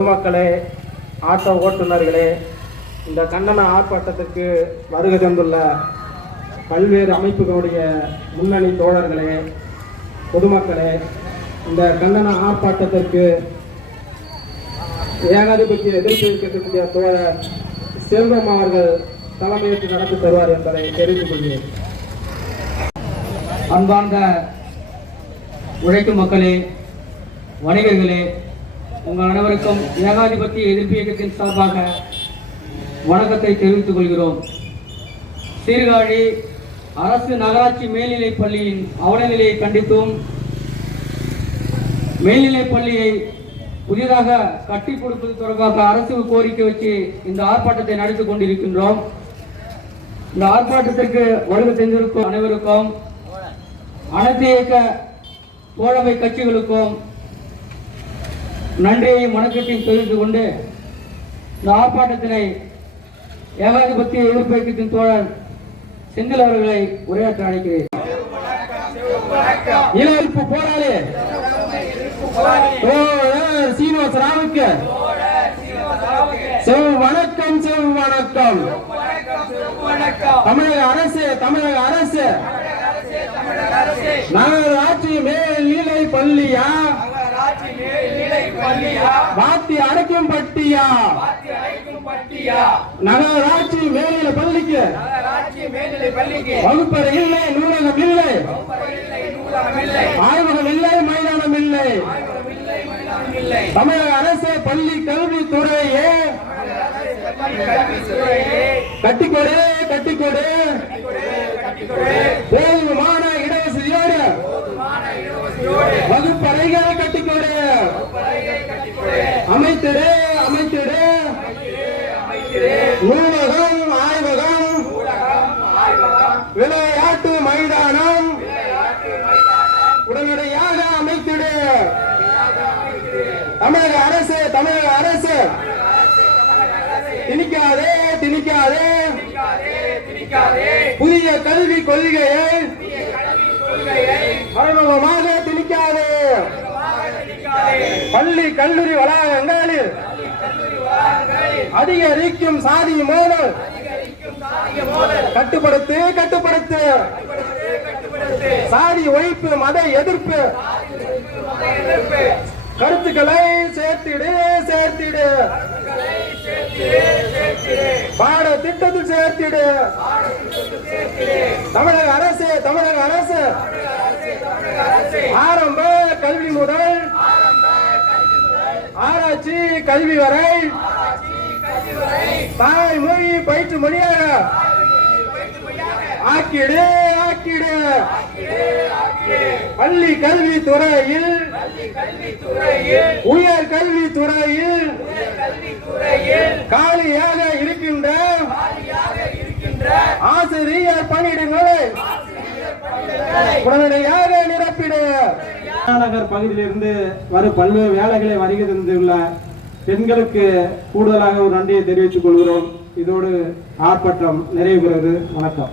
பொதுமக்களே auto ஓட்டுநர்களே இந்த கண்டன ஆர்ப்பாட்டத்திற்கு வருகை தந்துள்ள பல்வேறு அமைப்புகளுடைய முன்னணி தோழர்களே பொதுமக்களே இந்த கண்டன ஆர்ப்பாட்டத்திற்கு ஏகாதிபத்திய எதிர்ப்பு இருக்கக்கூடிய தோழர் செல்வம் அவர்கள் தலைமையேற்று நடத்தி தருவார் என்பதை தெரிந்து கொள்கிறேன். அன்பார்ந்த உழைக்கும் மக்களே வணிகர்களே உங்கள் அனைவருக்கும் ஏகாதிபத்திய எதிர்ப்பு இயக்கத்தின் சார்பாக வணக்கத்தை தெரிவித்துக் கொள்கிறோம். சீர்காழி அரசு நகராட்சி மேல்நிலைப் பள்ளியின் அவலநிலையை கண்டித்தும் மேல்நிலைப் பள்ளியை புதிதாக கட்டி கொடுப்பது தொடர்பாக அரசு கோரிக்கை வச்சு இந்த ஆர்ப்பாட்டத்தை நடத்தி கொண்டிருக்கின்றோம். இந்த ஆர்ப்பாட்டத்திற்கு வருகை செஞ்சிருக்கும் அனைவருக்கும் அனைத்து இயக்க தோழமை கட்சிகளுக்கும் நன்றியையும் வணக்கத்தையும் தெரிவித்துக் கொண்டு இந்த ஆர்ப்பாட்டத்தினை ஏகாதிபத்திய எதிர்ப்பு இயக்கத்தின் தோழர் செந்தில் அவர்களை உரையாற்ற அழைக்கிறேன். இளவரப்பு போராளி தோழர் சீனிவாச ராவுக்கு செவ் வணக்கம் செவ் வணக்கம் தமிழக அரசு தமிழக அரசு. நகராட்சி மேல் நிலை பள்ளியா? வாத்தி அடைக்கும் பட்டியா? நகராட்சி மேல்நிலை பள்ளிக்கு. வகுப்பறை இல்லை நூலகம் இல்லை. ஆய்வகம் இல்லை மைதானம் இல்லை. தமிழக அரசு பள்ளி கல்வித்துறையே கட்டிக்கொடு கட்டிக்கொடு போதுமான இடவசதியோடு வகுப்பறைகளை கட்டிக்கொடு அமைத்திடு அமைத்திடு நூலகம் ஆய்வகம். விளையாட்டு மைதானம். உடனடியாக அமைத்திடு. தமிழக அரசு தமிழக அரசு. திணிக்காதே திணிக்காதே. புதிய கல்வி கொள்கையை மறைமுகமாக பள்ளி கல்லூரி வளாகங்களில் அதிகரிக்கும் சாதி மோதல். கட்டுப்படுத்து கட்டுப்படுத்து. சாதி ஒழிப்பு மத எதிர்ப்பு. கருத்துக்களை சேர்த்திடு சேர்த்திடு. பாட திட்டத்தில் சேர்த்திடு. தமிழக அரசு தமிழக அரசு. ஆரம்ப கல்வி முதல் ஆராய்ச்சி கல்வி வரை. தாய்மொழி பயிற்று மொழியாக ஆக்கிடு ஆக்கிடு. பள்ளி கல்வி துறையில் உயர் கல்வி துறையில் காலியாக இருக்கின்ற ஆசிரியர் பணியிடங்களை உடனடியாக நிரப்பிடு. நகர் பகுதியிலிருந்து வரும் பல்வேறு வேலைகளை வருகை தந்துள்ள பெண்களுக்கு கூடுதலாக ஒரு நன்றியை தெரிவித்துக் கொள்கிறோம். இதோடு ஆர்ப்பாட்டம் நிறைவு பெறுகிறது வணக்கம்.